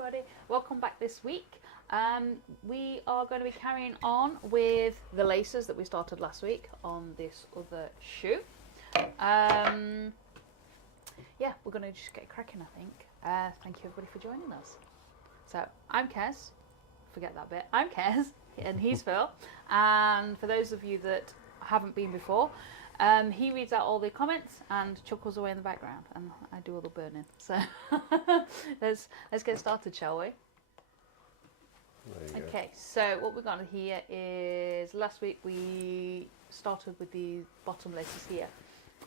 everybody, welcome back this week. We are going to be carrying on with the laces that we started last week on this other shoe. Yeah, we're going to just get cracking, I think. Thank you everybody for joining us. So I'm Kez, forget that bit, I'm Kez and he's Phil, and for those of you that haven't been before, he reads out all the comments and chuckles away in the background, and I do all the burning. So let's get started, shall we? Okay, so what we've got here is last week we started with the bottom laces here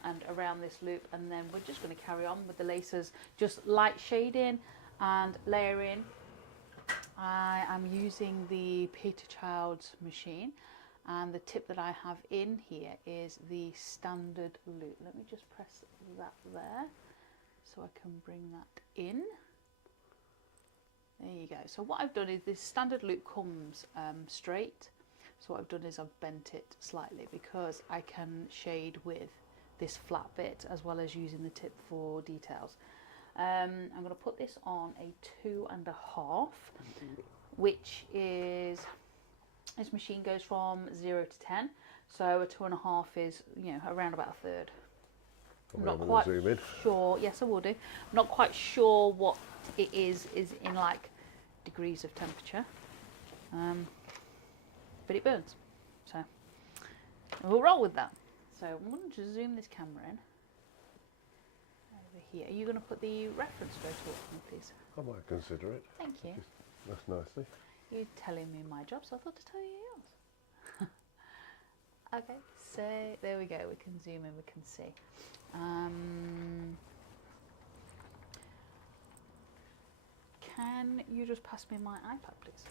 and around this loop, and then we're just going to carry on with the laces, just light shading and layering. I am using the Peter Childs machine. And the tip that I have in here is the standard loop. Let me just press that there so I can bring that in. There you go. So what I've done is this standard loop comes straight. So what I've done is I've bent it slightly because I can shade with this flat bit as well as using the tip for details. I'm going to put this on a 2.5, which is... This machine goes from 0 to 10, so a 2.5 is, around about a third. I'm not quite sure. Yes, I will do. I'm not quite sure what it is in like degrees of temperature, but it burns. So we'll roll with that. So I'm going to zoom this camera in over here. Are you going to put the reference photo up for me, please? I might consider it. Thank you. That's nicely. You're telling me my job, so I thought to tell you yours. Okay, so there we go. We can zoom in, we can see. Can you just pass me my iPad, please?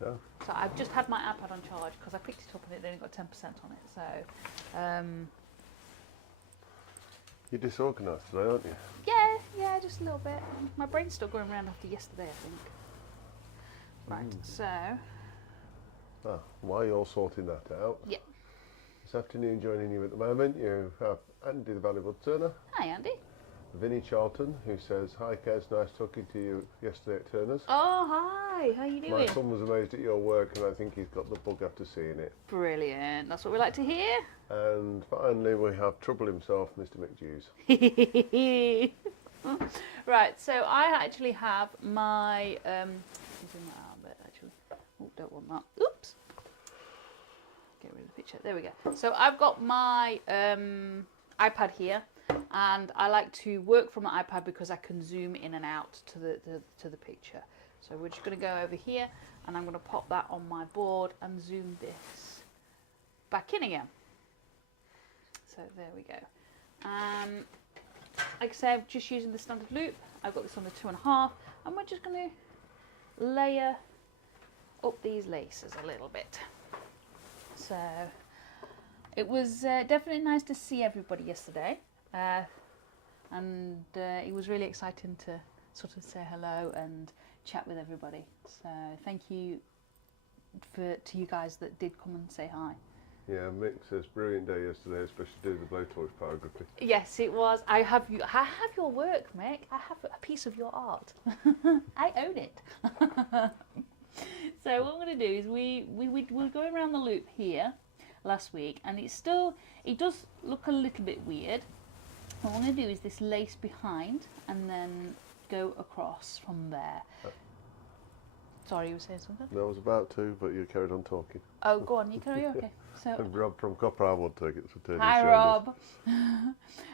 No. So I've just had my iPad on charge because I picked it up and it only got 10% on it. So. You're disorganised today, aren't you? Yeah, just a little bit. My brain's still going around after yesterday, I think. Right, so... While you're sorting that out, yeah. This afternoon joining you at the moment, you have Andy the valuable Turner. Hi, Andy. Vinnie Charlton, who says, "Hi Kez, nice talking to you yesterday at Turner's." Oh, hi, how you doing? My son was amazed at your work and I think he's got the bug after seeing it. Brilliant, that's what we like to hear. And finally we have Trouble himself, Mr. McJews. Right, so I actually have my... zoom that out a bit, actually. Oh, don't want that. Oops. Get rid of the picture. There we go. So I've got my iPad here, and I like to work from my iPad because I can zoom in and out to the picture. So we're just going to go over here, and I'm going to pop that on my board and zoom this back in again. So there we go. Like I say, I'm just using the standard loop. I've got this on the 2.5, and we're just going to layer up these laces a little bit. So it was definitely nice to see everybody yesterday, and it was really exciting to sort of say hello and chat with everybody. So thank you to you guys that did come and say hi. Yeah, Mick says brilliant day yesterday, especially doing the blowtorch pyrography. Yes, it was. I have your work, Mick. I have a piece of your art. I own it. So what I'm going to do is we're going around the loop here last week, and it does look a little bit weird. What I'm going to do is this lace behind and then go across from there. Sorry, you were saying something? No, I was about to, but you carried on talking. Oh, go on, you carry on, okay. So, and Rob from Copper I want to get to turn. Hi, Rob.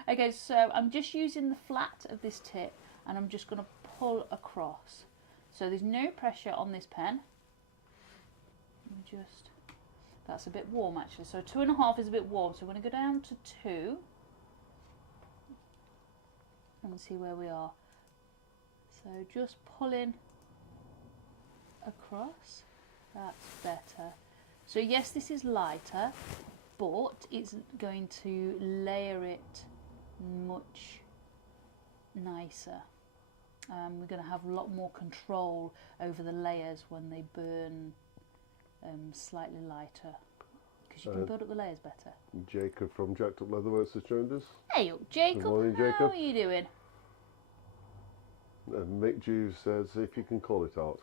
Okay, so I'm just using the flat of this tip, and I'm just going to pull across. So there's no pressure on this pen. That's a bit warm actually. So 2.5 is a bit warm. So we're going to go down to 2 and see where we are. So just pulling across. That's better. So yes, this is lighter, but it's going to layer it much nicer. We're going to have a lot more control over the layers when they burn slightly lighter, because you can build up the layers better. Jacob from Jacked Up Leatherworks has joined us. Hey, Jacob. Good morning, Jacob. How are you doing? And Mick Jews says if you can call it art.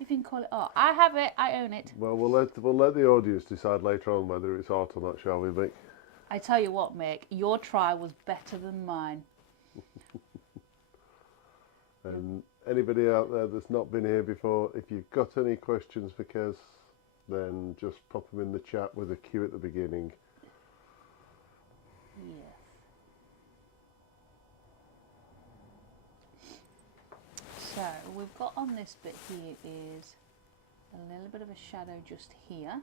If you can call it art. I have it, I own it. Well, we'll let the audience decide later on whether it's art or not, shall we, Mick? I tell you what, Mick, your try was better than mine. And anybody out there that's not been here before, if you've got any questions for Kez, then just pop them in the chat with a Q at the beginning. Yes. So we've got on this bit here is a little bit of a shadow just here,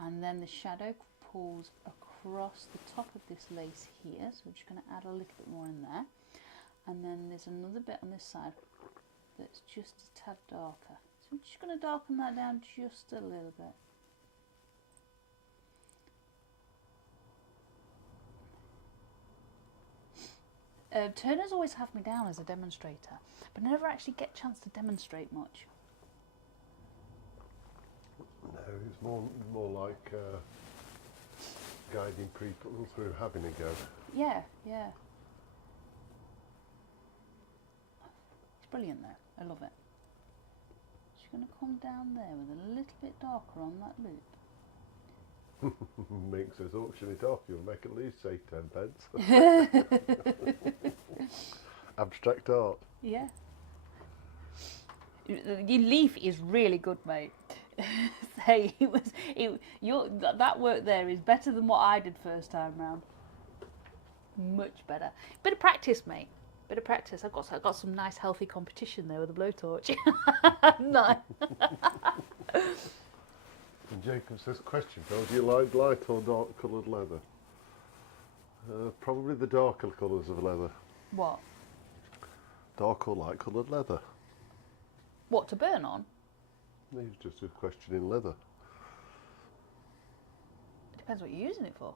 and then the shadow pulls across the top of this lace here, so we're just going to add a little bit more in there, and then there's another bit on this side that's just a tad darker, so I'm just going to darken that down just a little bit. Turners always have me down as a demonstrator, but I never actually get a chance to demonstrate much. No, it's more like guiding people through having a go. Yeah, yeah. It's brilliant though, I love it. Just going to come down there with a little bit darker on that loop. Mick says auction it off, you'll make at least say 10 pence. Abstract art. Yeah. Your leaf is really good, mate. Hey, that work there is better than what I did first time round. Much better. Bit of practice, mate. Bit of practice. I've got some nice healthy competition there with a blowtorch. Nice. And Jacob says, question, Phil, do you like light or dark coloured leather? Probably the darker colours of leather. What? Dark or light coloured leather. What, to burn on? It's just a question in leather. Depends what you're using it for.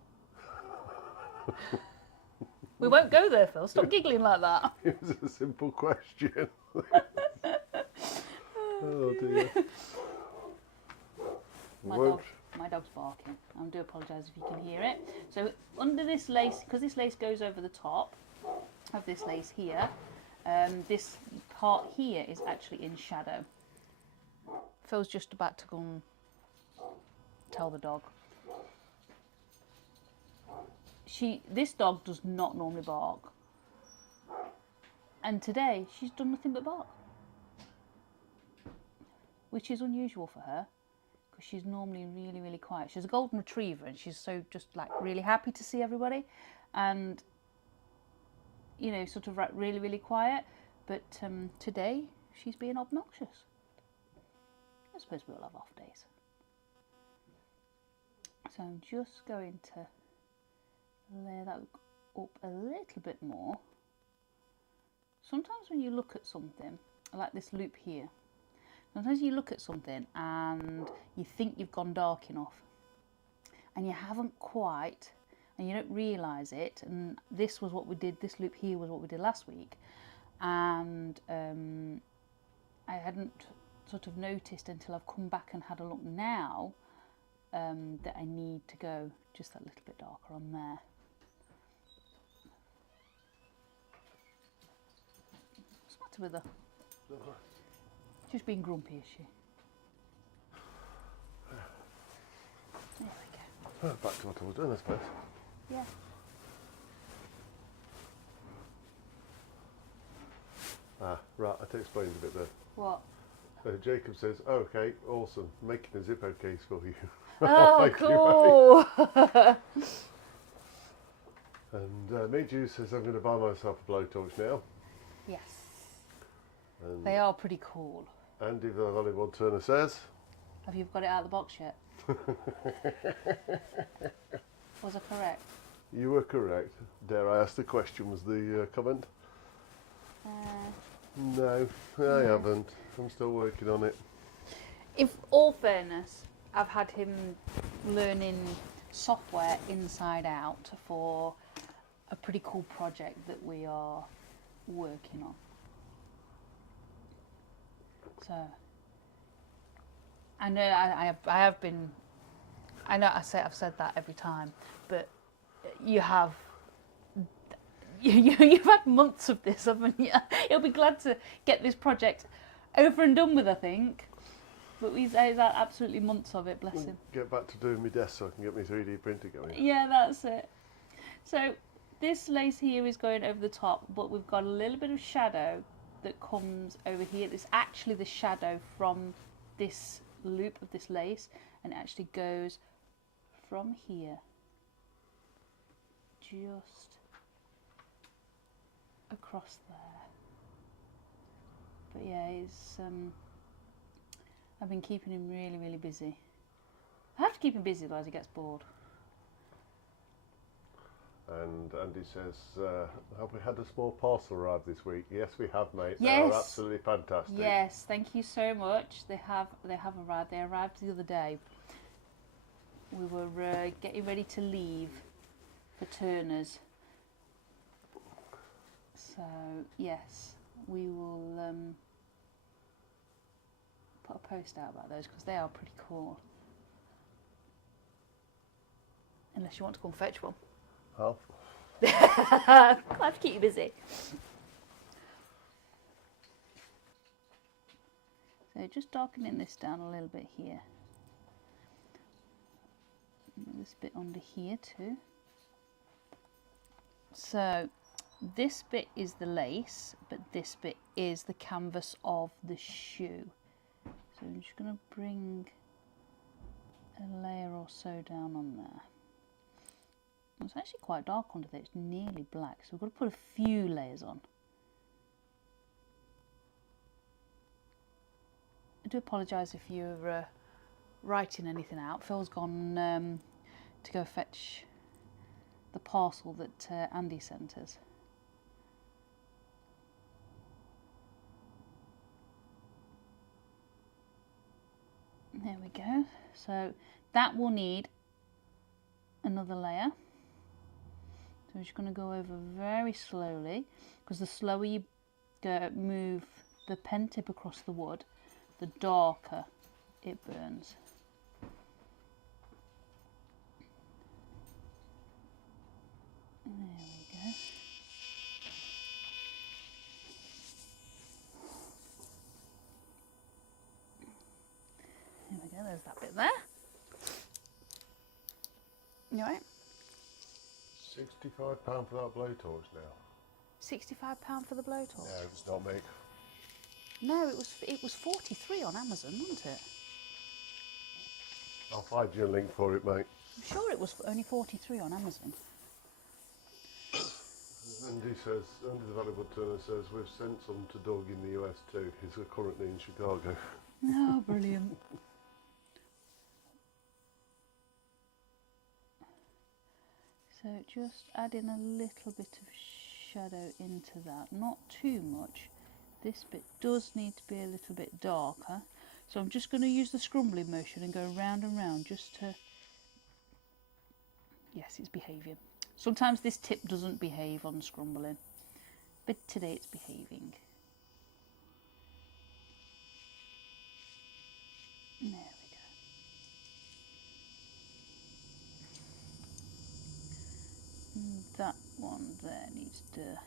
We won't go there, Phil. Stop giggling like that. It was a simple question. Oh dear. My dog's barking. I do apologise if you can hear it. So under this lace, because this lace goes over the top of this lace here, this part here is actually in shadow. Phil's just about to go and tell the dog. This dog does not normally bark. And today she's done nothing but bark. Which is unusual for her, because she's normally really, really quiet. She's a golden retriever and she's so just like really happy to see everybody. And, you know, sort of really, really quiet. But today she's being obnoxious. I suppose we'll have off days. So I'm just going to layer that up a little bit more. Sometimes when you look at something, like this loop here, sometimes you look at something and you think you've gone dark enough and you haven't quite, and you don't realise it, and this was what we did, this loop here was what we did last week, and I hadn't sort of noticed until I've come back and had a look now that I need to go just that little bit darker on there. What's the matter with her? She's being grumpy, is she? There we go. Back to what I was doing, I suppose. Yeah. Right, I had to explain a bit there. What? Jacob says, oh, okay, awesome, making a Zippo case for you. Oh, cool! And Miju says, I'm going to buy myself a blowtorch now. Yes. And They are pretty cool. Andy the Hollywood Turner says, Have you got it out of the box yet? Was I correct? you were correct. Dare I ask the question, was the comment? No, I haven't. I'm still working on it. In all fairness, I've had him learning software inside out for a pretty cool project that we are working on. So I know I have been. I've said that every time, but you have You've had months of this, haven't you? You'll be glad to get this project over and done with, I think. But he's had absolutely months of it, bless him. Get back to doing my desk so I can get my 3D printer going. Yeah, that's it. So this lace here is going over the top, but we've got a little bit of shadow that comes over here. It's actually the shadow from this loop of this lace, and it actually goes from here just across there. But yeah, it's I've been keeping him really busy. I have to keep him busy, otherwise he gets bored. And Andy says, have we had a small parcel arrive this week? Yes, we have, mate. Yes. They're absolutely fantastic. Yes, thank you so much. They have arrived. They arrived the other day. We were getting ready to leave for Turner's. So yes, we will put a post out about those because they are pretty cool. Unless you want to go and fetch one. Oh. I have to keep you busy. So just darkening this down a little bit here. And this bit under here too. So this bit is the lace, but this bit is the canvas of the shoe. So I'm just going to bring a layer or so down on there. It's actually quite dark under there, it's nearly black, so we've got to put a few layers on. I do apologise if you're writing anything out. Phil's gone to go fetch the parcel that Andy sent us. There we go. So that will need another layer. So I'm just going to go over very slowly, because the slower you move the pen tip across the wood, the darker it burns. There we go. There we go, there's that bit there. You alright? £65 for that blowtorch now. £65 for the blowtorch? No, it's not, mate. No, it was 43 on Amazon, wasn't it? I'll find you a link for it, mate. I'm sure it was only 43 on Amazon. Andy the Valuable Turner says, we've sent some to Doug in the US too. He's currently in Chicago. Oh, brilliant. So just adding a little bit of shadow into that, not too much. This bit does need to be a little bit darker. So I'm just going to use the scrumbling motion and go round and round just to... Yes, it's behaving. Sometimes this tip doesn't behave on scrumbling, but today it's behaving. There we go. That one there needs to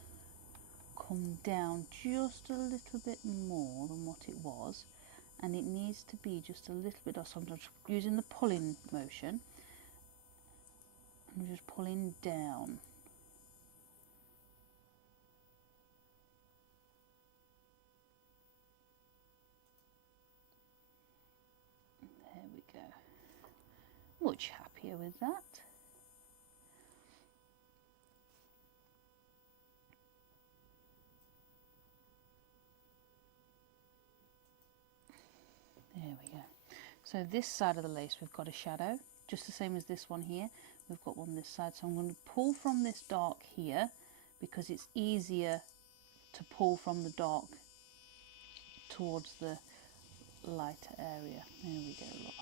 come down just a little bit more than what it was, and it needs to be just a little bit, so I'm just using the pulling motion. I'm just pulling down. There we go. Much happier with that. There we go. So this side of the lace we've got a shadow, just the same as this one here. We've got one this side, so I'm going to pull from this dark here because it's easier to pull from the dark towards the lighter area. There we go, look.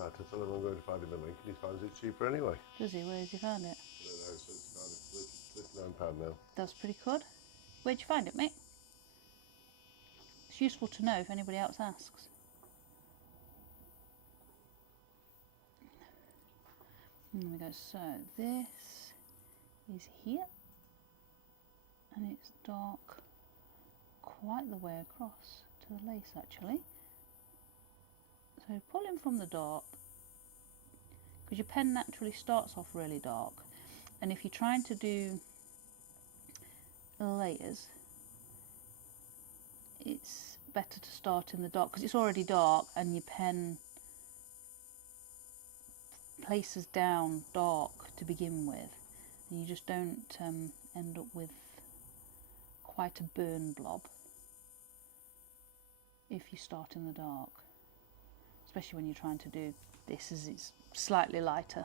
Right, I tell him I'm going to find him a link and he finds it cheaper anyway. Does he? Where has he found it? I don't know, so it's £39 now. That's pretty good. Where'd you find it, mate? It's useful to know if anybody else asks. There we go, so this is here. and it's dark quite the way across to the lace actually. So pulling from the dark, because your pen naturally starts off really dark, and if you're trying to do layers, it's better to start in the dark because it's already dark and your pen places down dark to begin with, and you just don't end up with quite a burn blob if you start in the dark, especially when you're trying to do this as it's slightly lighter.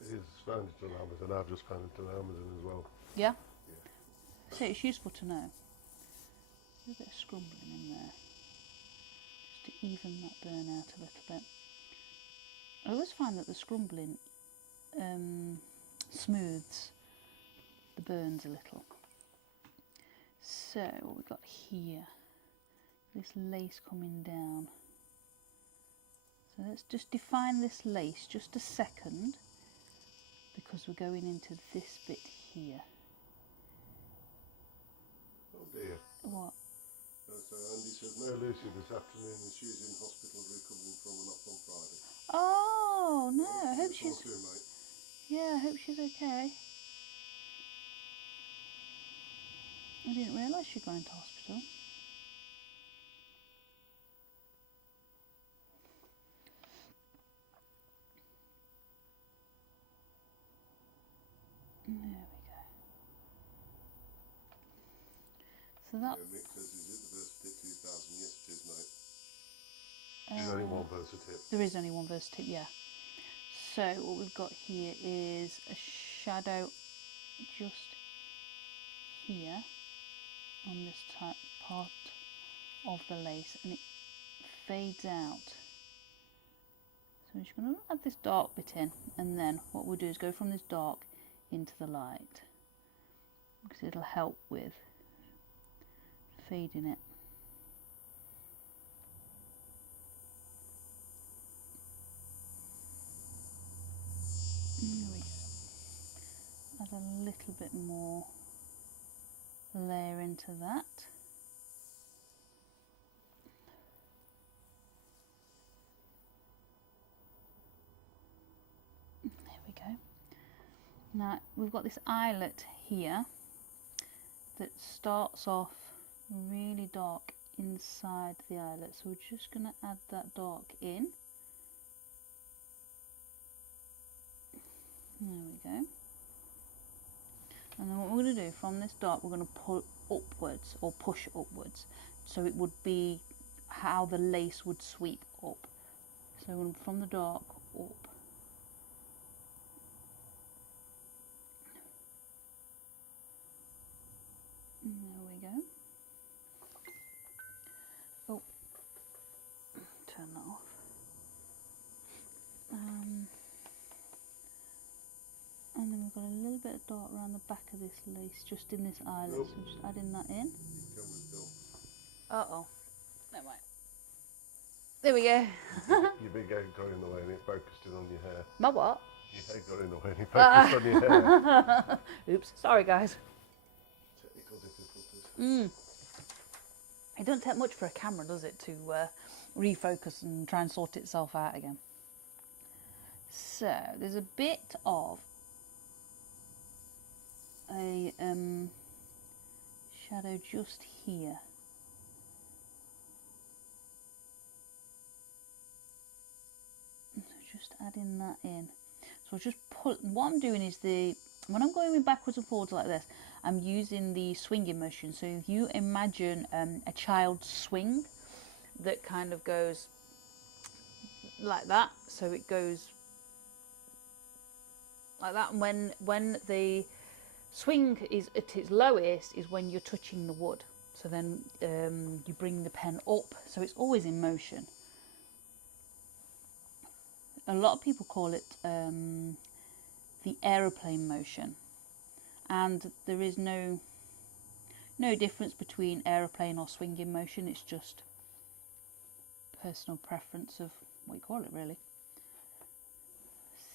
It is found it on Amazon. I've just found it on Amazon as well. Yeah? Yeah. So it's useful to know. There's a bit of scrumbling in there, just to even that burn out a little bit. I always find that the scrumbling smooths the burns a little. So what we've got here, this lace coming down. So let's just define this lace just a second, because we're going into this bit here. Oh dear. What? So Andy says, no Lucy this afternoon and she's in hospital recovering from a knock on Friday. Oh no, I hope It's all she's... too, mate. Yeah, I hope she's okay. I didn't realise she'd gone into hospital. There we go. So that... Yeah, Mick says, is it the Versa Tip 2000? Yes, it is, mate. There's only one Versa Tip. There is only one Versa Tip, yeah. So what we've got here is a shadow just here on this type part of the lace, and it fades out. So I'm just going to add this dark bit in, and then what we'll do is go from this dark into the light, because it'll help with fading it. There we go. Add a little bit more layer into that. There we go. Now we've got this eyelet here that starts off really dark inside the eyelet, so we're just going to add that dark in. There we go. And then what we're going to do from this dark, we're going to pull upwards or push upwards, so it would be how the lace would sweep up. So we're going to, from the dark up. There we go. Oh, turn that off. And then we've got a little bit of dark around the back of this lace, just in this eyelet, so just adding that in. Uh-oh. Never mind. There we go. Your big egg got in the way and it focused in on your hair. My what? Your head got in the way and it focused on your hair. Oops, sorry guys. Technical difficulties. It doesn't take much for a camera, does it, to refocus and try and sort itself out again. So, there's a bit of a shadow just here. So just adding that in. So I'll just put, what I'm doing is when I'm going backwards and forwards like this, I'm using the swinging motion. So if you imagine a child's swing that kind of goes like that, so it goes like that, and when the swing is at its lowest is when you're touching the wood. So then you bring the pen up, so it's always in motion. A lot of people call it the aeroplane motion, and there is no difference between aeroplane or swinging motion. It's just personal preference of what you call it, really.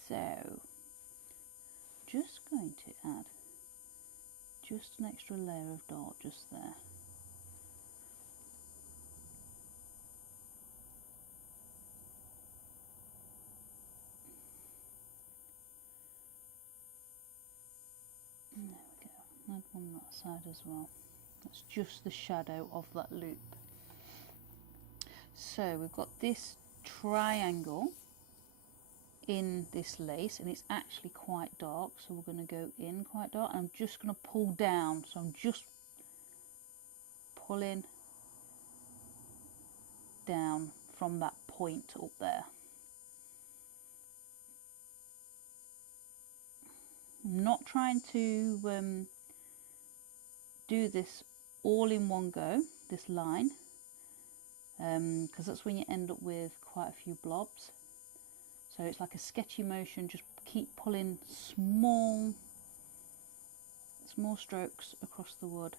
So just going to add just an extra layer of dark just there. There we go, add one on that side as well. That's just the shadow of that loop. So we've got this triangle in this lace, and it's actually quite dark, so we're going to go in quite dark, and I'm just going to pull down, so I'm just pulling down from that point up there. I'm not trying to do this all in one go, this line, because that's when you end up with quite a few blobs. So it's like a sketchy motion, just keep pulling small strokes across the wood.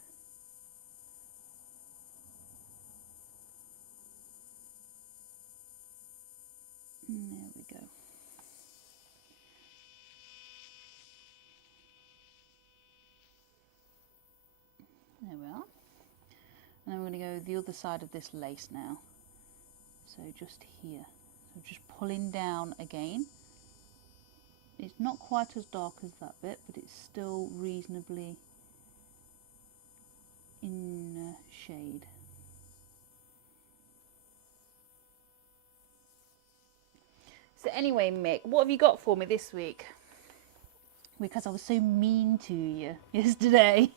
And there we go. There we are. And then we're going to go the other side of this lace now. So just here. So just pulling down again. It's not quite as dark as that bit, but it's still reasonably in shade. So anyway, Mick, what have you got for me this week? Because I was so mean to you yesterday.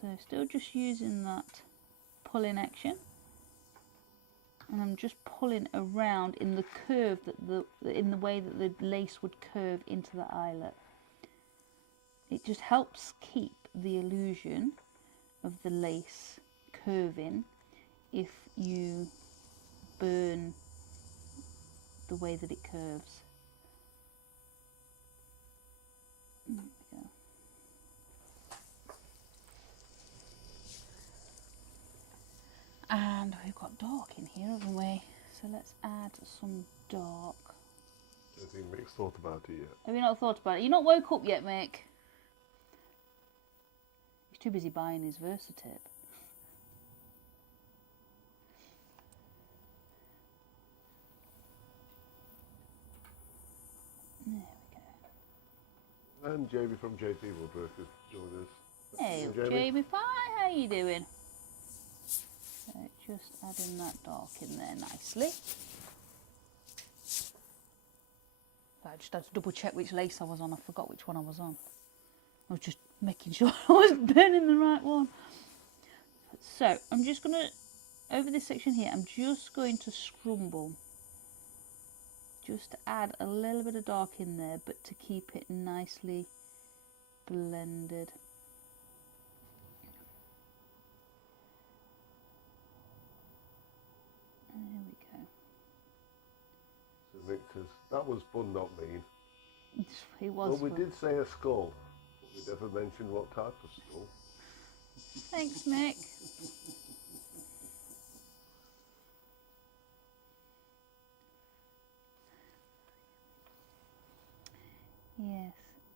So still just using that pulling action, and I'm just pulling around in the curve that in the way that the lace would curve into the eyelet. It just helps keep the illusion of the lace curving if you burn the way that it curves. There we go. And we've got dark in here, haven't we? So let's add some dark. I don't think Mick's thought about it yet. Have you not thought about it? You're not woke up yet, Mick? He's too busy buying his Versatip. There we go. And Jamie from JP Woodwork has joined us. Hey, Jamie Pie, how you doing? So just adding that dark in there nicely. I just had to double check which lace I was on. I forgot which one I was on. I was just making sure I was burning the right one. So I'm just going to, over this section here, I'm just going to scrumble. Just to add a little bit of dark in there, but to keep it nicely blended. There we go. So Mick says, that was fun, not mean. It was Well, we fun. did say a skull, but we never mentioned what type of skull. Thanks, Mick. Yes.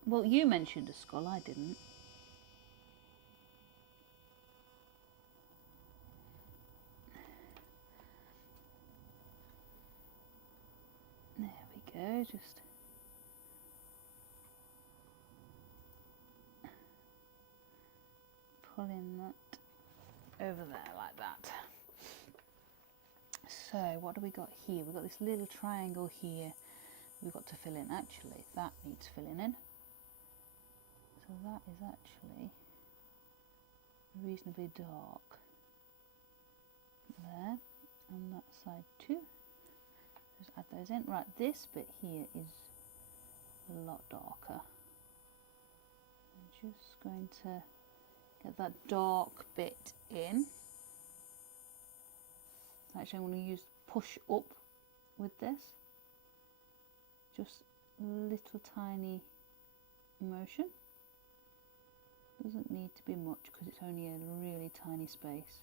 Well, you mentioned a skull, I didn't. There we go, just pulling that over there like that. So what do we got here? We've got this little triangle here we've got to fill in. Actually, that needs filling in. So that is actually reasonably dark there, and that side too. Just add those in. Right, this bit here is a lot darker. I'm just going to get that dark bit in. Actually, I'm going to use push up with this. Just little tiny motion. Doesn't need to be much because it's only a really tiny space.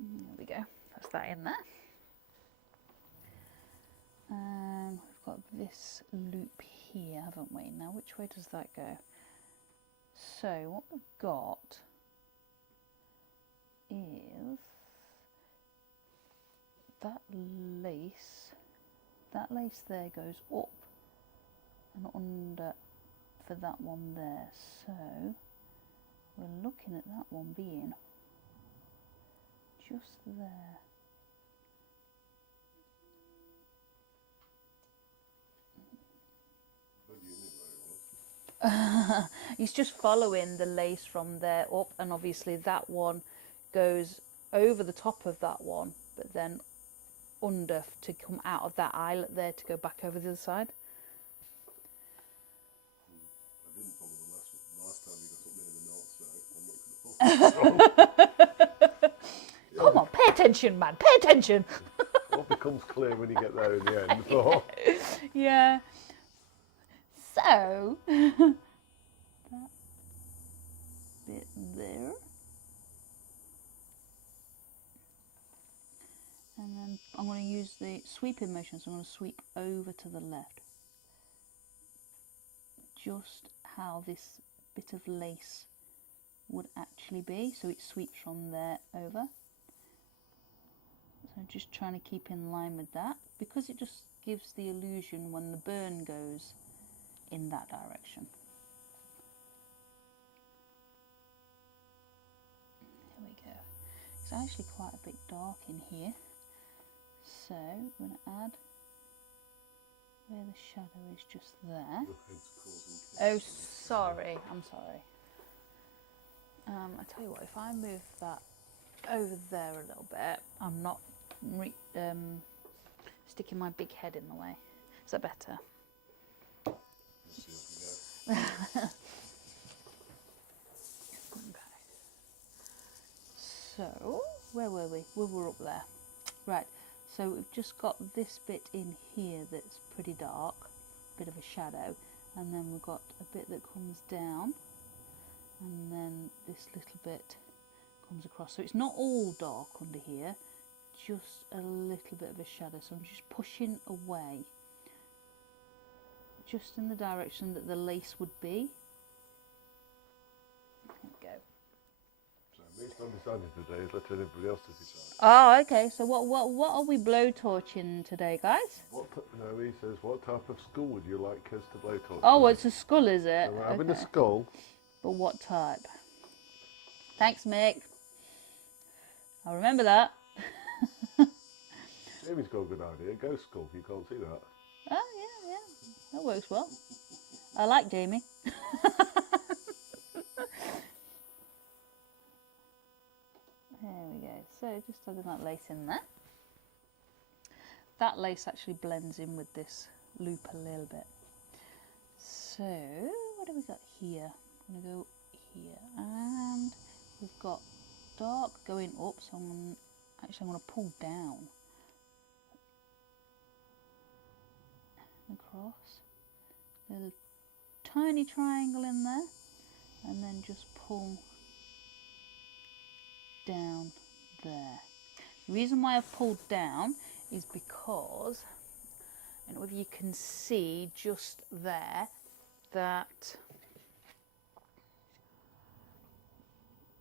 There we go, that's that in there. We've got this loop here, haven't we? Now which way does that go? So what we've got is that lace there goes up and under for that one there, so we're looking at that one being just there. He's just following the lace from there up, and obviously that one goes over the top of that one, but then under to come out of that eyelet there to go back over the other side. I didn't follow the last time you got up near the notes, though. I'm not going to follow. Come on, pay attention, man, pay attention. It all becomes clear when you get there in the end. So. Yeah. So that bit there, and then I'm going to use the sweeping motion, so I'm going to sweep over to the left, just how this bit of lace would actually be, so it sweeps from there over. So I'm just trying to keep in line with that, because it just gives the illusion when the burn goes in that direction. There we go. It's actually quite a bit dark in here, so I'm going to add where the shadow is just there. Oh, sorry, I'm sorry. I tell you what, if I move that over there a little bit, I'm not sticking my big head in the way. Is that better? Okay. So, where were we? We were up there. Right, so we've just got this bit in here that's pretty dark, a bit of a shadow, and then we've got a bit that comes down, and then this little bit comes across. So it's not all dark under here, just a little bit of a shadow. So I'm just pushing away, just in the direction that the lace would be. There we go. So it's not decided today, it's let everybody else decide. Oh, okay. So what are we blowtorching today, guys? No, he says, what type of skull would you like Kez to blowtorch? Oh, it's a skull, is it? So we're having a skull. But what type? Thanks, Mick. I'll remember that. Jamie's got a good idea. Go skull. You can't see that. Oh, yeah. That works well. I like Jamie. There we go. So just adding that lace in there. That lace actually blends in with this loop a little bit. So what do we got here? I'm going to go here, and we've got dark going up, so I'm going to pull down across, little tiny triangle in there, and then just pull down there. The reason why I've pulled down is because, I don't know if you can see just there, that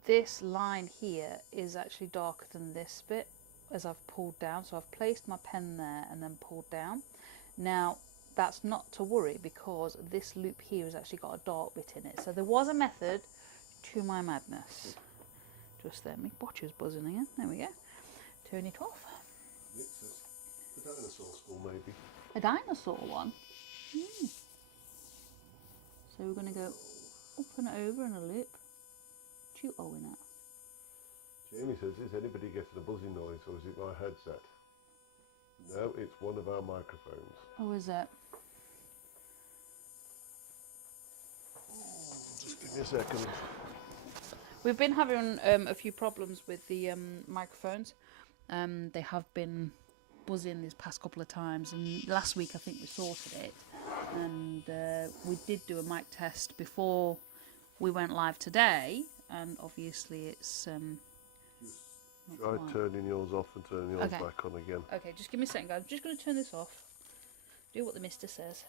this line here is actually darker than this bit as I've pulled down. So I've placed my pen there and then pulled down. Now that's not to worry, because this loop here has actually got a dark bit in it. So there was a method to my madness. Just there, my watch is buzzing again. There we go. Turn it off. Nick says, a dinosaur skull maybe. A dinosaur one. So we're going to go up and over in a loop. What you owing at? Jamie says, is anybody getting a buzzing noise, or is it my headset? No, it's one of our microphones. Oh, is it? Just give me a second. We've been having a few problems with the microphones. They have been buzzing these past couple of times, and last week I think we sorted it, and we did do a mic test before we went live today, and obviously it's Try turning yours off and turning yours back on again. Okay, just give me a second, guys. I'm just going to turn this off. Do what the mister says.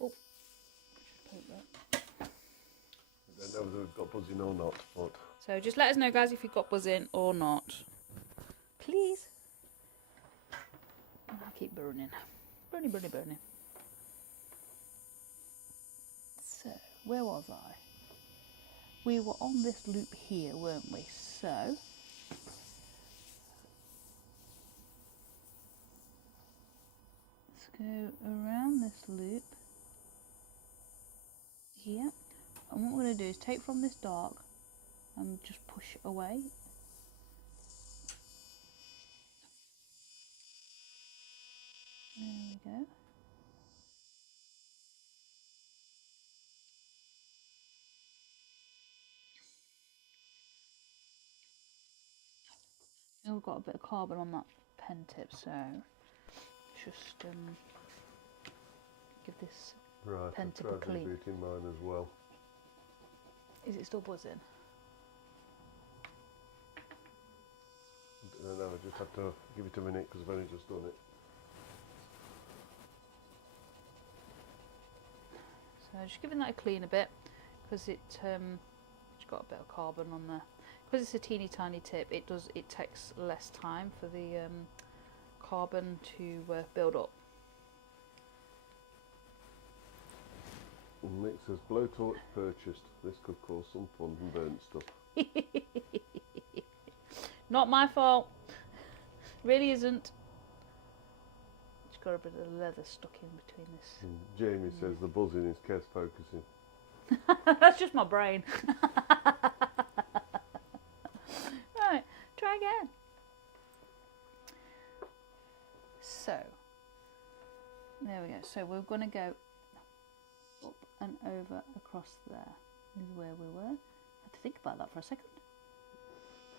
Oh, just that. I don't know whether we've got buzzing or not, but... So just let us know, guys, if you've got buzzing or not. Please. I keep burning. Burning. So, where was I? We were on this loop here, weren't we? So, let's go around this loop here. And what we're going to do is take from this dark and just push away. There we go. And we've got a bit of carbon on that pen tip, so just give this pen tip a clean. Rebooting mine as well. Is it still buzzing? I don't know, I just have to give it a minute because I've only just done it. So just giving that a clean a bit, because it's got a bit of carbon on there. Because it's a teeny tiny tip, it takes less time for the carbon to build up. And Nick says blowtorch purchased. This could cause some fun and burnt stuff. Not my fault. Really isn't. It's got a bit of leather stuck in between this. And Jamie says the buzzing is Kez focusing. That's just my brain. Right, try again. So, there we go. So we're going to go up and over across there. This is where we were. I had to think about that for a second.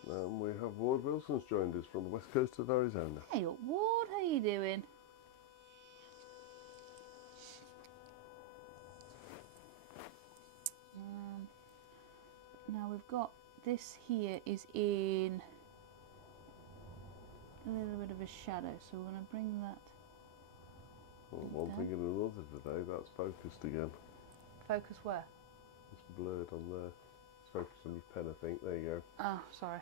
We have Ward Wilson's joined us from the west coast of Arizona. Hey up, Ward, how you doing? Now we've got this here is in a little bit of a shadow, so we're going to bring that. Well, one thing and another today, that's focused again. Focus where? It's blurred on there. It's focused on your pen, I think. There you go. Oh, sorry.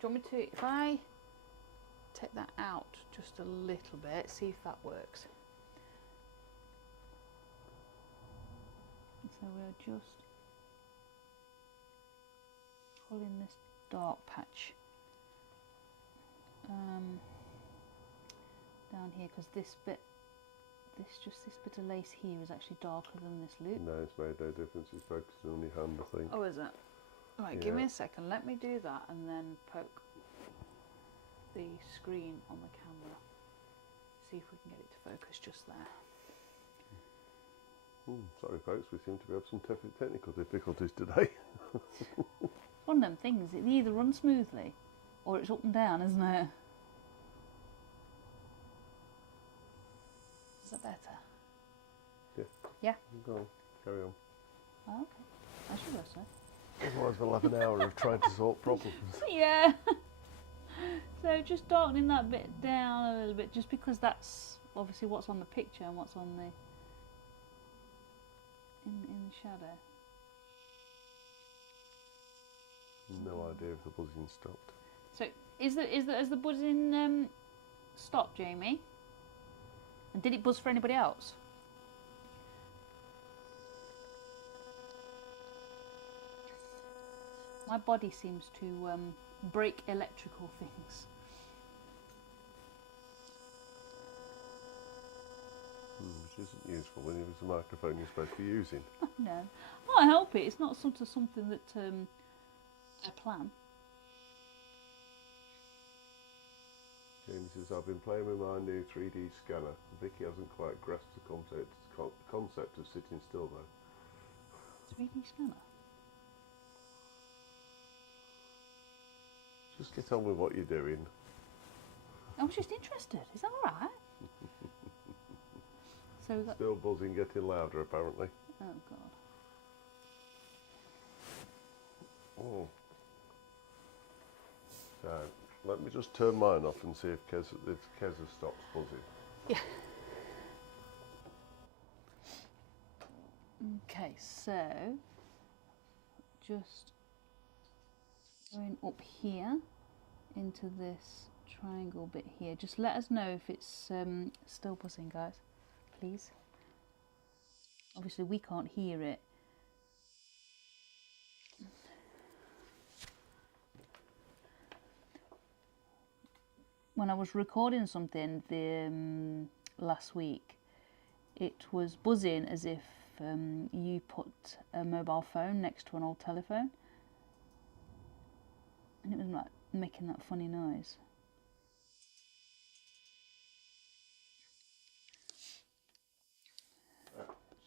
Do you want me to, if I take that out just a little bit, see if that works. So we're just pulling this dark patch down here, because this bit of lace here is actually darker than this loop. No, it's made no difference. It's focusing on your hand, I think. Oh, is it? Right, yeah. Give me a second. Let me do that and then poke the screen on the camera. See if we can get it to focus just there. Sorry, folks. We seem to have some technical difficulties today. One of them things. It either runs smoothly or it's up and down, isn't it? Is that better? Yeah. Yeah? Go on. Carry on. Oh, okay. I should have said. Otherwise we'll have an hour of trying to sort problems. Yeah. So just darkening that bit down a little bit, just because that's obviously what's on the picture and what's on the in the shadow. No idea if the buzzing stopped. So has the buzzing stopped, Jamie? And did it buzz for anybody else? My body seems to break electrical things. Which isn't useful when it's a microphone you're supposed to be using. No, I help it. It's not sort of something that I plan. He says, I've been playing with my new 3D scanner. Vicky hasn't quite grasped the concept of sitting still though. 3D scanner? Just get on with what you're doing. I was just interested. Is that all right? So we've got... Still buzzing, getting louder apparently. Oh God. Oh. So let me just turn mine off and see if Kez has stopped buzzing. Yeah. Okay, so just going up here into this triangle bit here. Just let us know if it's still buzzing, guys, please. Obviously we can't hear it. When I was recording something last week, it was buzzing as if you put a mobile phone next to an old telephone, and it was like making that funny noise.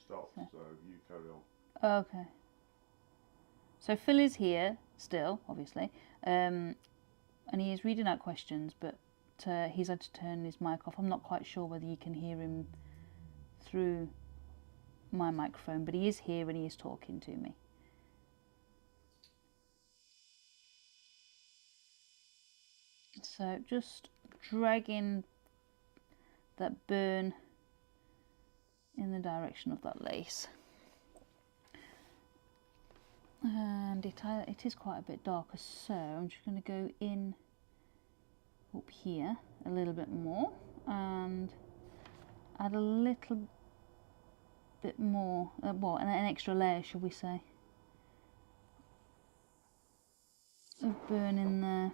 Stop, so you carry on. Okay. So Phil is here still, obviously, and he is reading out questions, but he's had to turn his mic off. I'm not quite sure whether you can hear him through my microphone, but he is here and he is talking to me. So just dragging that burn in the direction of that lace. And it is quite a bit darker, so I'm just going to go in up here a little bit more and add a little bit more, well, an extra layer, should we say, of burn in there.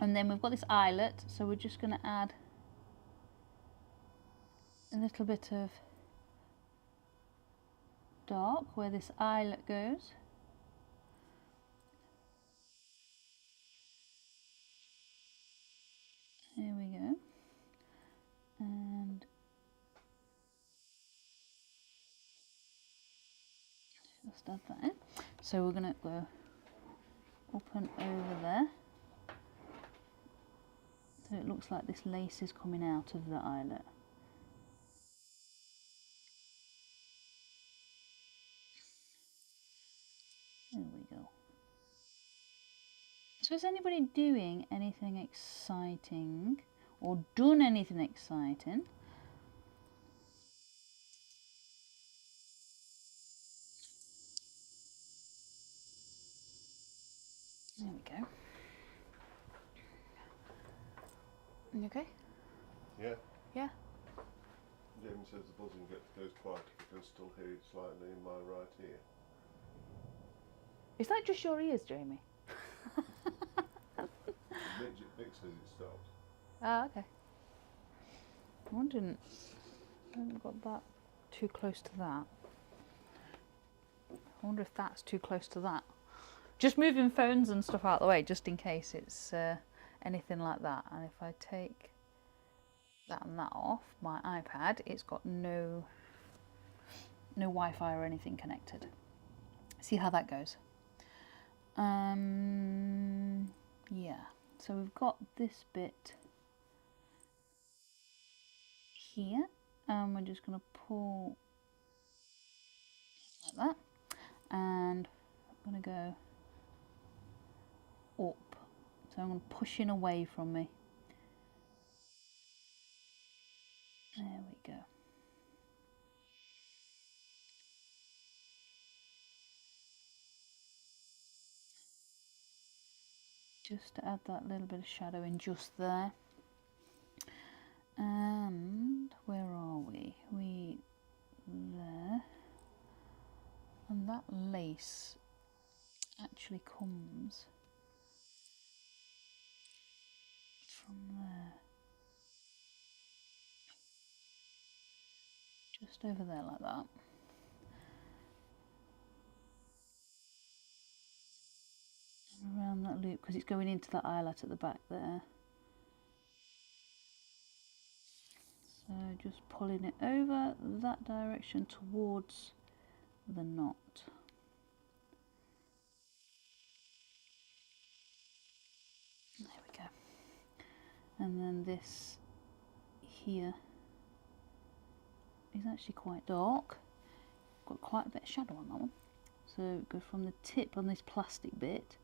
And then we've got this eyelet, so we're just going to add a little bit of dark where this eyelet goes. There we go. And just add that in. So we're going to go up and over there. So it looks like this lace is coming out of the eyelet. There we go. So is anybody doing anything exciting or done anything exciting? There we go. You okay? Yeah. Yeah. Jamie says the buzzing goes quiet if you can still hear it slightly in my right ear. Is that just your ears, Jamie? Vic says it stopped. Ah, okay. I haven't got that too close to that. I wonder if that's too close to that. Just moving phones and stuff out of the way, just in case it's anything like that. And if I take that and that off my iPad, it's got no Wi-Fi or anything connected. See how that goes. Yeah, so we've got this bit here, and we're just going to pull like that, and I'm going to go up, so I'm going to push in away from me. There we go. Just to add that little bit of shadow in just there. And where are we? There. And that lace actually comes from there. Just over there like that. loop because it's going into that eyelet at the back there. So just pulling it over that direction towards the knot. There we go. And then this here is actually quite dark. Got quite a bit of shadow on that one. So go from the tip on this plastic bit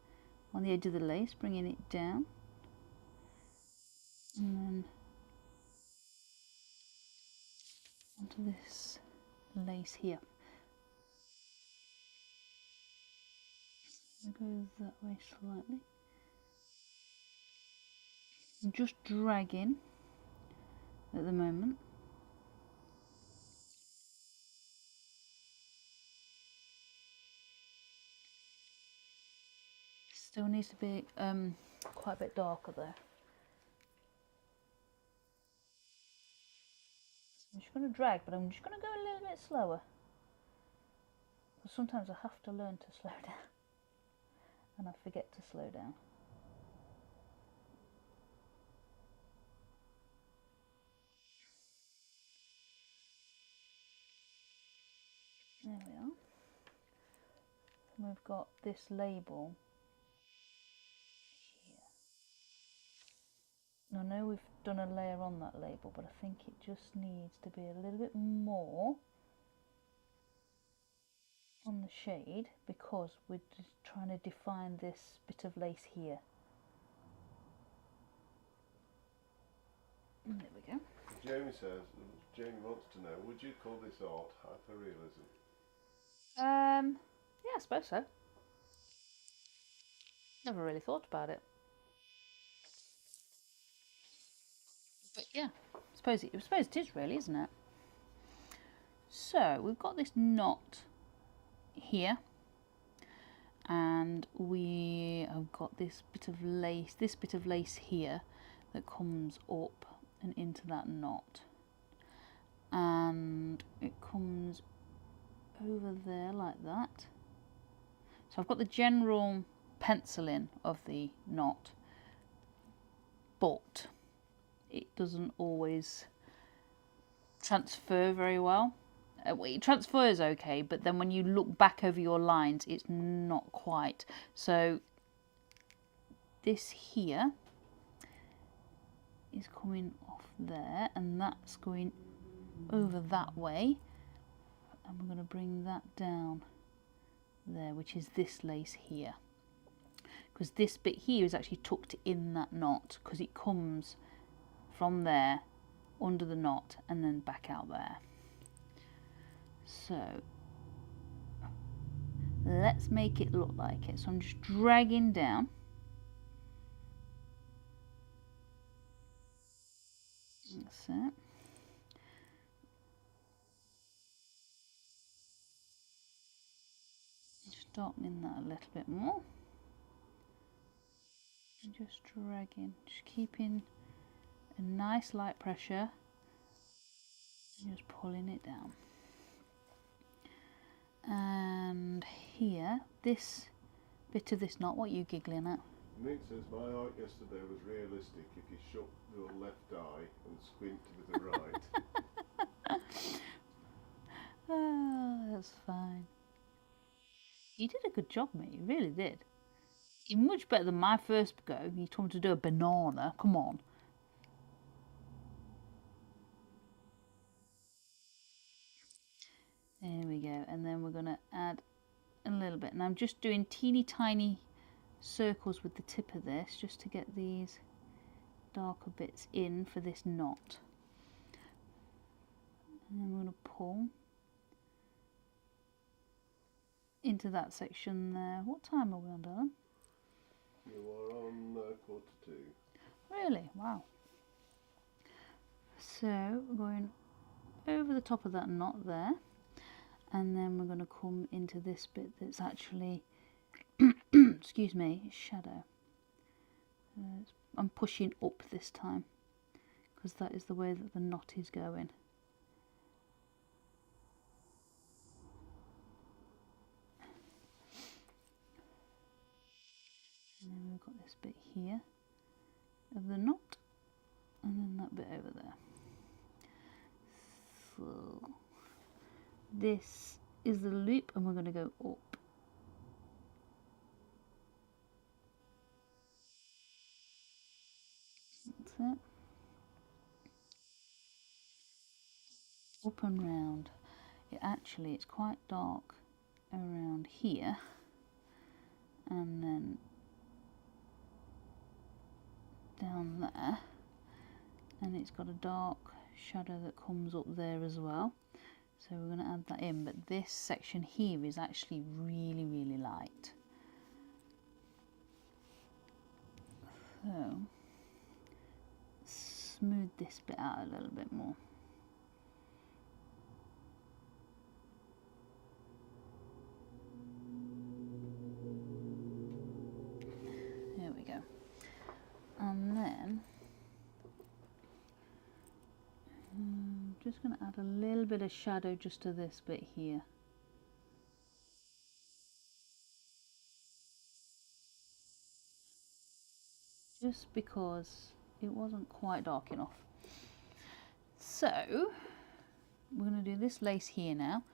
on the edge of the lace, bringing it down, and then onto this lace here. So go that way slightly. I'm just dragging at the moment. Still needs to be quite a bit darker there. So I'm just going to drag, but I'm just going to go a little bit slower. Because sometimes I have to learn to slow down. And I forget to slow down. There we are. And we've got this label here. Now, I know we've done a layer on that label, but I think it just needs to be a little bit more on the shade because we're just trying to define this bit of lace here. And there we go. Jamie wants to know, would you call this art hyperrealism? Yeah, I suppose so. Never really thought about it. But yeah, I suppose it is really, isn't it? So we've got this knot here, and we have got this bit of lace here that comes up and into that knot, and it comes over there like that. So I've got the general penciling of the knot, but it doesn't always transfer very well. It transfers okay, but then when you look back over your lines, it's not quite. So this here is coming off there, and that's going over that way, and we're going to bring that down there, which is this lace here, because this bit here is actually tucked in that knot because it comes from there under the knot and then back out there. So let's make it look like it. So I'm just dragging down. That's it. Just darkening that a little bit more. And just dragging, just keeping a nice light pressure and just pulling it down. And here, this bit of this knot, what are you giggling at? Nick says, my art yesterday was realistic if you shut your left eye and squint with the right. Oh, that's fine. You did a good job, mate, you really did. You're much better than my first go. You told me to do a banana, come on. There we go, and then we're going to add a little bit. And I'm just doing teeny tiny circles with the tip of this just to get these darker bits in for this knot. And then we're going to pull into that section there. What time are we on, darling? You are on 1:45. Really? Wow. So we're going over the top of that knot there, and then we're going to come into this bit that's actually excuse me, shadow. I'm pushing up this time because that is the way that the knot is going. And then we've got this bit here of the knot, and then that bit over there. So this is the loop, and we're going to go up. That's it. Up and round. It's quite dark around here, and then down there, and it's got a dark shadow that comes up there as well, so we're going to add that in. But this section here is actually really, really light, so smooth this bit out a little bit more. There we go. And then I'm just going to add a little bit of shadow just to this bit here. Just because it wasn't quite dark enough. So we're going to do this lace here now.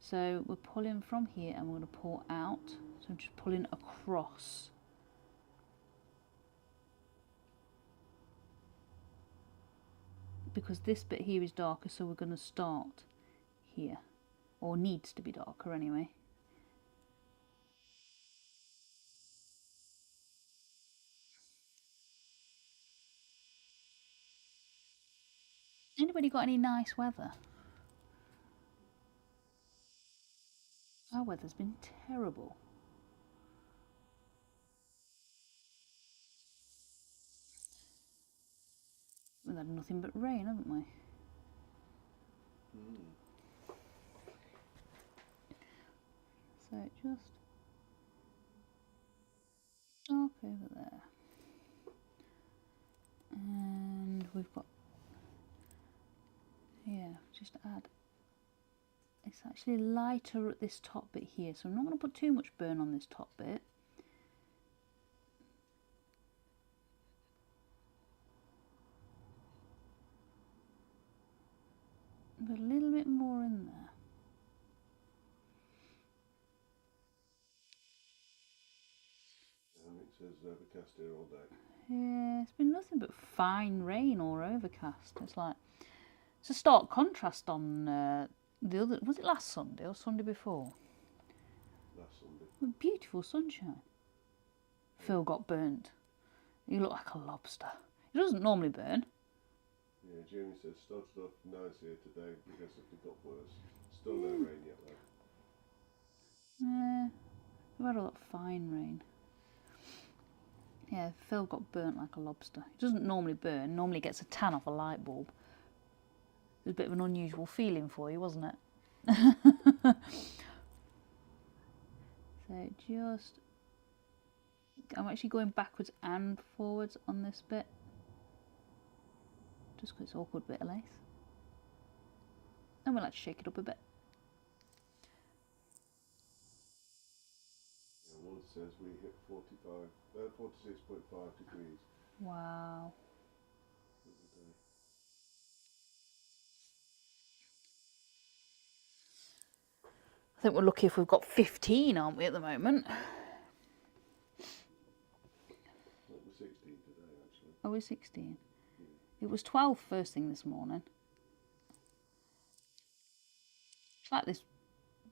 So we're pulling from here and we're going to pull out. So I'm just pulling across. Because this bit here is darker, so we're going to start here, or needs to be darker anyway. Anybody got any nice weather? Our weather's been terrible. We've had nothing but rain, haven't we? So just dark over there. And we've got, yeah, just add. It's actually lighter at this top bit here, so I'm not going to put too much burn on this top bit. But a little bit more in there. And it says overcast here all day. Yeah, it's been nothing but fine rain or overcast. It's a stark contrast on the other, was it last Sunday or Sunday before? Last Sunday. Beautiful sunshine. Phil got burnt. You look like a lobster. It doesn't normally burn. Yeah, Jamie says started off nice here today because it got worse. Still no rain yet though. Yeah, we've had a lot of fine rain. Yeah, Phil got burnt like a lobster. It doesn't normally burn, normally gets a tan off a light bulb. It was a bit of an unusual feeling for you, wasn't it? So just, I'm actually going backwards and forwards on this bit. Just because it's an awkward bit of lace. And we'll like to shake it up a bit. Yeah, one says we hit 46.5 degrees. Wow. I think we're lucky if we've got 15, aren't we, at the moment? It was 16 today, actually. Oh, we're 16. Yeah. It was 12 first thing this morning. It's like this,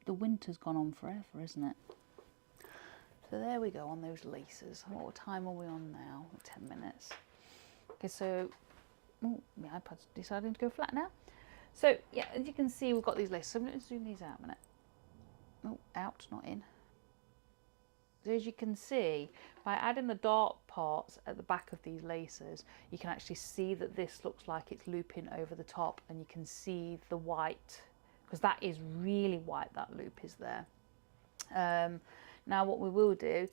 the winter's gone on forever, isn't it? So there we go on those laces. What time are we on now? 10 minutes. Okay, so, oh, my iPad's deciding to go flat now. So, yeah, as you can see, we've got these laces. So I'm going to zoom these out a minute. Oh, out, not in. So as you can see, by adding the dark parts at the back of these laces, you can actually see that this looks like it's looping over the top, and you can see the white, because that is really white, that loop is there. Now what we will do,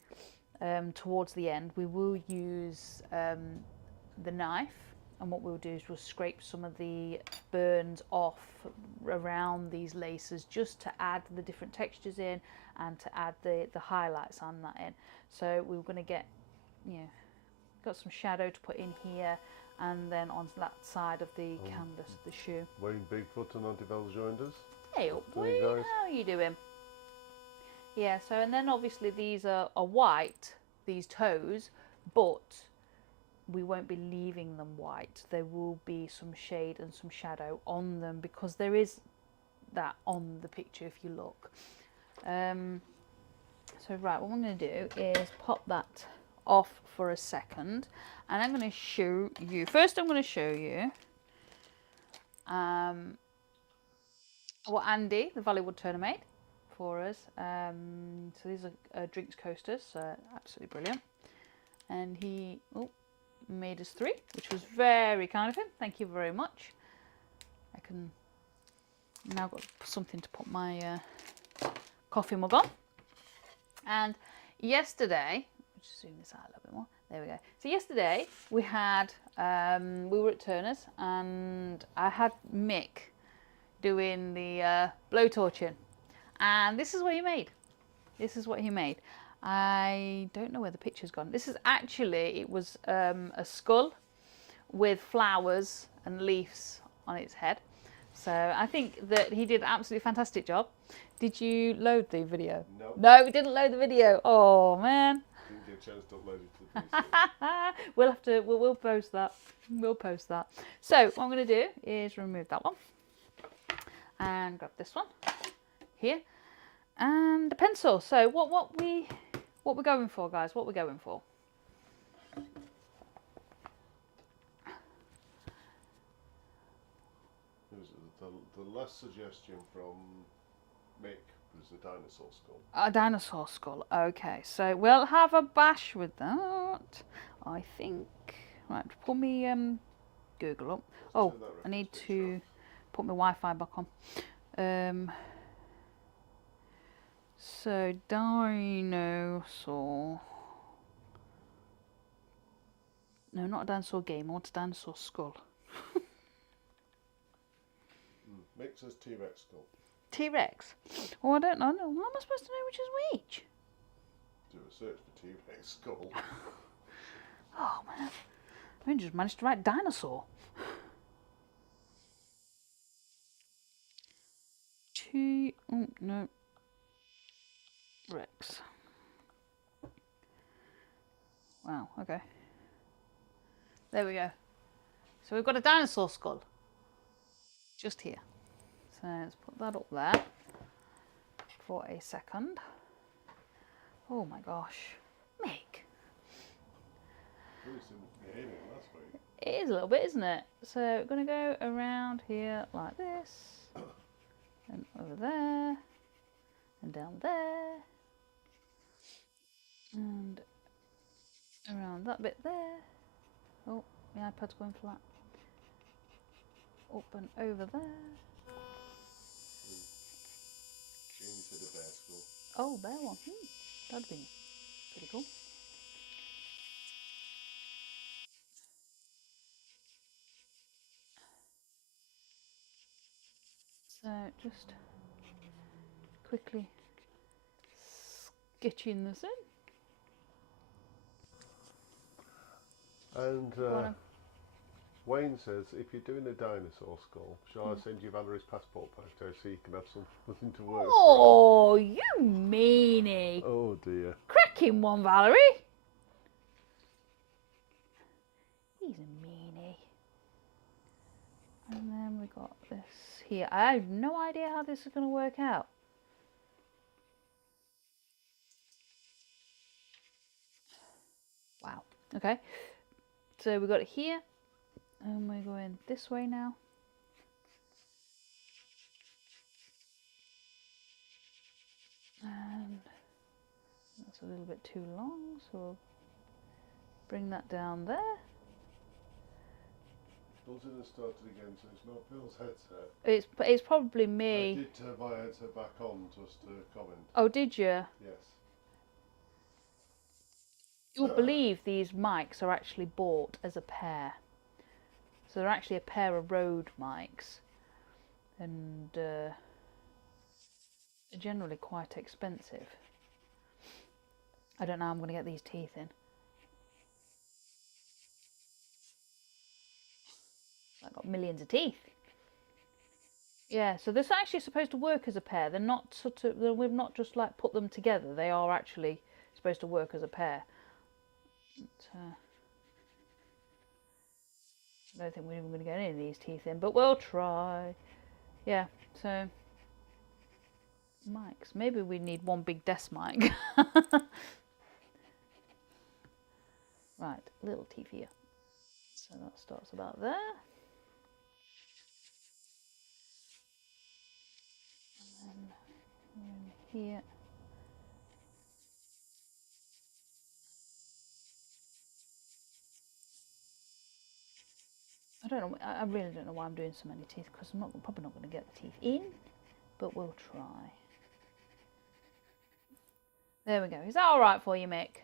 towards the end, we will use the knife, and what we'll do is we'll scrape some of the burns off around these laces just to add the different textures in and to add the highlights on that in. So we're going to get, you know, got some shadow to put in here, and then on that side of the canvas of the shoe. Wayne Bigfoot and Auntie Belle's joined us. Hey up, Wayne, guys. how are you doing? Yeah, so and then obviously these are white, these toes, but we won't be leaving them white. There will be some shade and some shadow on them because there is that on the picture if you look. So right, what I'm going to do is pop that off for a second, and I'm going to show you. First, I'm going to show you what Andy, the Valleywood turner, made for us. So these are drinks coasters, so absolutely brilliant. And he made us 3, which was very kind of him. Thank you very much. I can now got something to put my coffee mug on. And yesterday, just zoom this out a little bit more. There we go. So yesterday we had we were at Turner's, and I had Mick doing the blowtorching, and this is what he made. This is what he made. I don't know where the picture's gone. This is actually, it was a skull with flowers and leaves on its head. So I think that he did an absolutely fantastic job. Did you load the video? No. No, we didn't load the video. Oh man. Didn't get a chance to upload it to the PC. We'll have to. We'll post that. We'll post that. So what I'm going to do is remove that one and grab this one here and a pencil. So what we're going for, guys? What we're going for? The last suggestion from Mick was the dinosaur skull. A dinosaur skull. Okay, so we'll have a bash with that. I think. Right, pull me Google up. Oh, I need to put my Wi-Fi back on. So dinosaur. No, not a dinosaur game. I want a dinosaur skull. Mick says T-Rex skull. T-Rex. Oh, I don't know. How am I supposed to know which is which? Do a search for T-Rex skull. Oh man, I just managed to write dinosaur. Oh no. Rex. Wow. Okay. There we go. So we've got a dinosaur skull. Just here. So let's put that up there for a second. Oh my gosh. Mick. Really seems to be aiming last week. It is a little bit, isn't it? So we're going to go around here like this. And over there. And down there. And around that bit there. Oh, my iPad's going flat. Up and over there. Jamie said a bear skull. Oh, bear one. That'd be pretty cool. So just quickly sketching this in. And Wayne says, if you're doing a dinosaur skull, shall I send you Valerie's passport photo so you can have something to work Oh, you meanie. Oh dear. Cracking one, Valerie. He's a meanie. And then we got this here. I have no idea how this is going to work out. Wow. Okay. So we got it here. And we're going this way now. And that's a little bit too long, so we'll bring that down there. Buzzing has started again, so it's not Bill's headset. It's probably me. I did turn my headset back on just to comment. Oh, did you? Yes. You'll believe these mics are actually bought as a pair. So they're actually a pair of Rode mics, and they're generally quite expensive. I don't know how I'm going to get these teeth in. I've got millions of teeth. Yeah, so this is actually supposed to work as a pair. They're not we've not just like put them together. They are actually supposed to work as a pair. But, I don't think we're even going to get any of these teeth in, but we'll try. Yeah, so mics. Maybe we need one big desk mic. Right, little teeth here. So that starts about there. And then we're in here. I don't know. I really don't know why I'm doing so many teeth, because I'm probably not going to get the teeth in, but we'll try. There we go. Is that all right for you, Mick?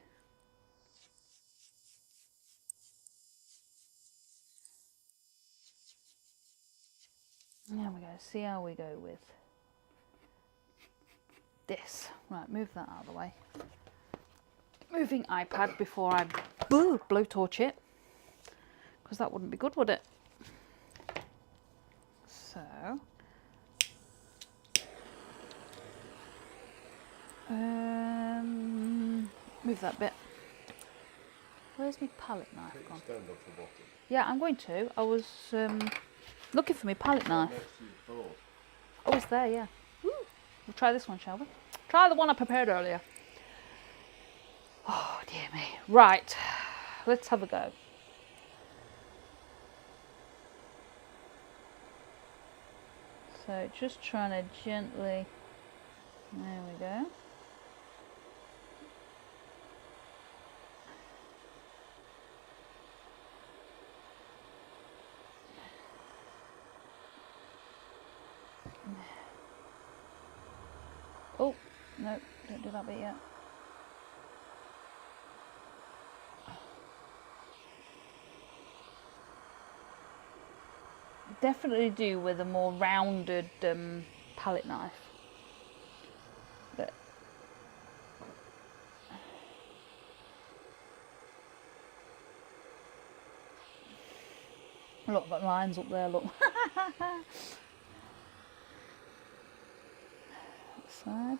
There we go. See how we go with this. Right, move that out of the way. Moving iPad before I blowtorch it, because that wouldn't be good, would it? So, move that bit. Where's my palette knife gone? Stand off the bottom. Yeah, I'm going to. I was looking for my palette knife. Oh, it's there, yeah. Woo. We'll try this one, shall we? Try the one I prepared earlier. Oh, dear me. Right, let's have a go. So just trying to gently, there we go. Oh, no, don't do that bit yet. Definitely do with a more rounded palette knife. But look, I've got lines up there, look. Side.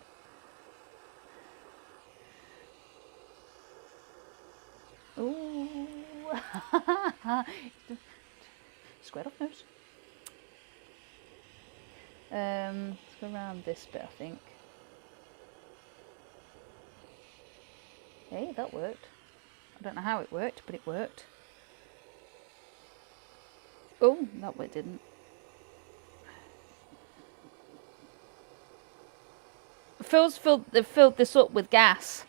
Ooh. Squared off nose. Let's go around this bit, I think. Hey, that worked. I don't know how it worked, but it worked. Oh, that way didn't. They've filled this up with gas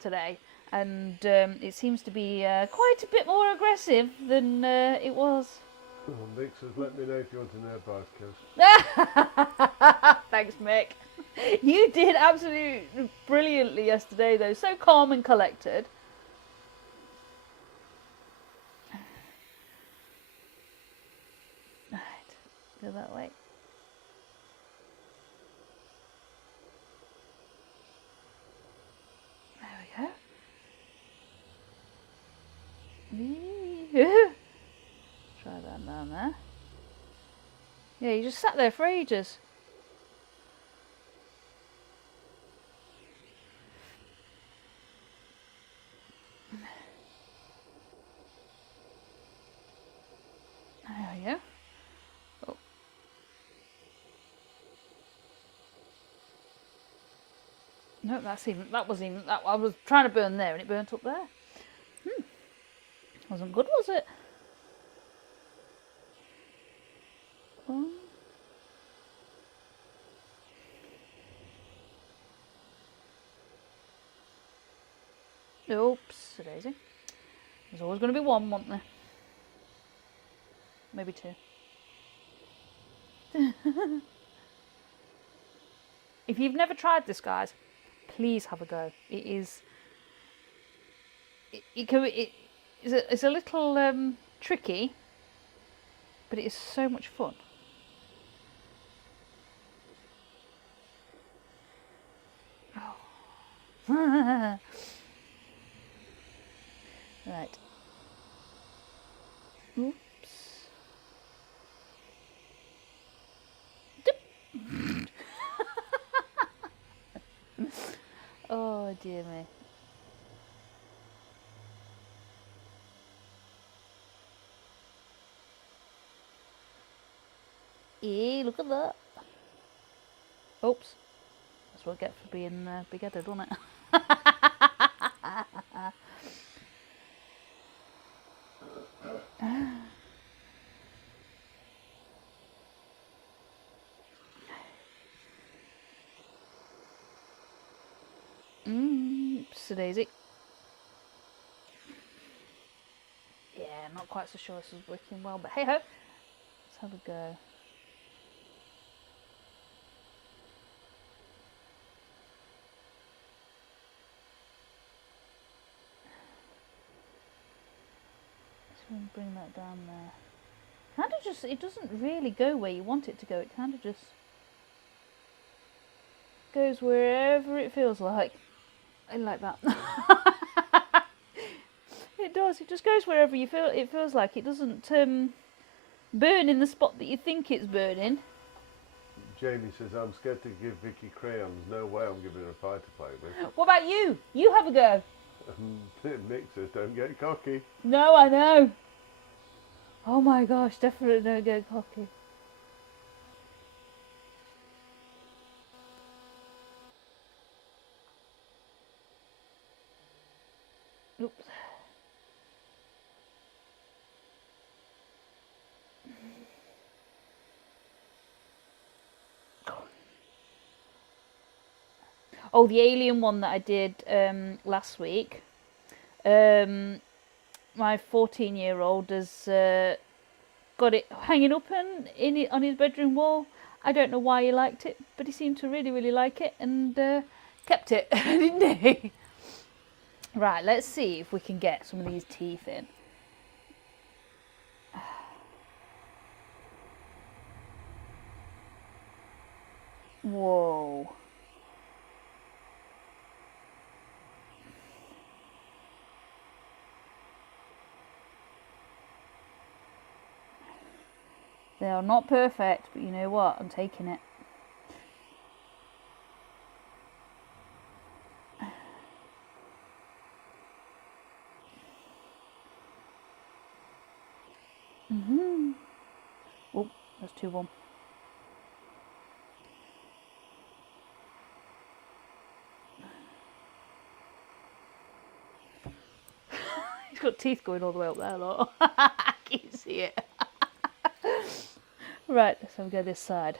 today, and it seems to be quite a bit more aggressive than it was. Oh, Mick says, let me know if you want an air bath, Kez. Thanks, Mick. You did absolutely brilliantly yesterday, though. So calm and collected. Right, go that way. There we go. Try that down there. Yeah, you just sat there for ages. There we go. Oh. No, I was trying to burn there and it burnt up there. Wasn't good, was it? Oh. Oops, daisy. There's always going to be one, won't there? Maybe two. If you've never tried this, guys, please have a go. It is. It's a little tricky, but it is so much fun. Oh. Right. Oops. Oh dear me. Look at that. Oops. That's what I get for being big-headed, isn't it? So daisy. Yeah, not quite so sure this is working well, but hey ho. Let's have a go. Bring that down there. Kind of just, it doesn't really go where you want it to go. It kind of just goes wherever it feels like. I like that. It does. It just goes wherever you feel. It feels like it doesn't burn in the spot that you think it's burning. Jamie says, I'm scared to give Vicky crayons. No way I'm giving her a pie to play with. What about you? You have a go. Nick says, don't get cocky. No, I know. Oh my gosh, definitely don't get cocky. Oops. Oh, the alien one that I did last week. My 14-year-old has got it hanging up on his bedroom wall. I don't know why he liked it, but he seemed to really, really like it and kept it, didn't he? Right, let's see if we can get some of these teeth in. Whoa. They are not perfect, but you know what? I'm taking it. Oh, there's 2-1. He's got teeth going all the way up there, look. I can see it. Right, let's have a go this side.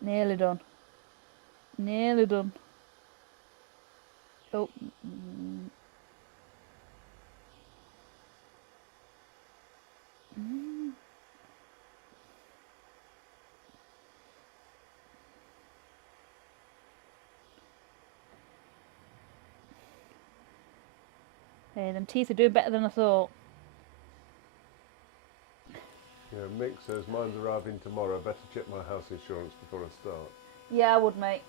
Nearly done. Nearly done. Oh. Hey, them teeth are doing better than I thought. Yeah, Mick says, mine's arriving tomorrow. Better check my house insurance before I start. Yeah, I would, mate.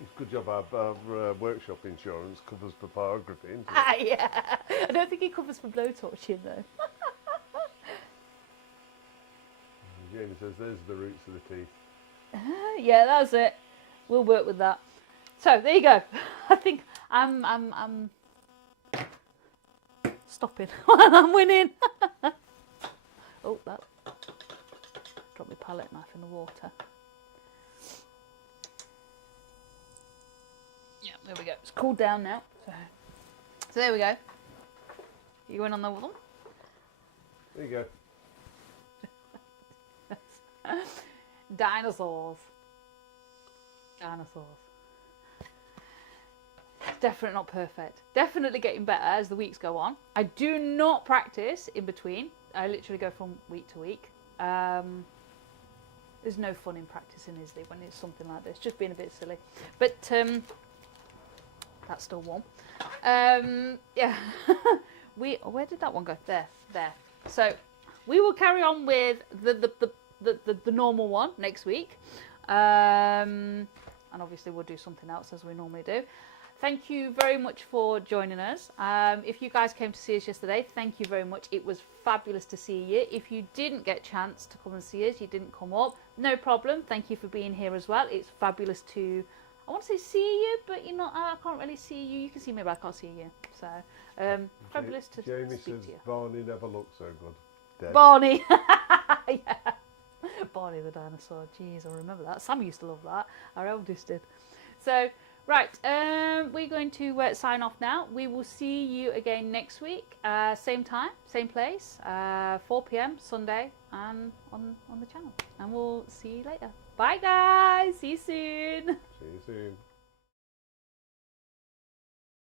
It's a good job our workshop insurance covers for pyrography, isn't it? Yeah. I don't think it covers for blowtorching, though. Jamie says, there's the roots of the teeth. Yeah, that's it. We'll work with that. So, there you go. I think I'm stopping. I'm winning. Oh, that dropped my palette knife in the water. Yeah, there we go. It's cooled down now. So there we go. You going on the one? There you go. Dinosaurs. Dinosaurs. Definitely not perfect. Definitely getting better as the weeks go on. I do not practice in between. I literally go from week to week. There's no fun in practicing, is there, when it's something like this? Just being a bit silly. But that's still warm. Yeah. Where did that one go? There. So we will carry on with the normal one next week. And obviously we'll do something else as we normally do. thank you very much for joining us. If you guys came to see us yesterday, thank you very much. It was fabulous to see you. If you didn't get a chance to come and see us, you didn't come up, no problem. Thank you for being here as well. It's fabulous to, I want to say see you, but you know, I can't really see you. You can see me, but I can't see you. So, fabulous to Jamie speak says to you. Barney never looked so good. Dead. Barney. Yeah. Barney the dinosaur. Jeez, I remember that. Sam used to love that. Our eldest did. So, right, we're going to sign off now. We will see you again next week. Same time, same place, 4 p.m. Sunday, and on the channel. And we'll see you later. Bye, guys. See you soon. See you soon.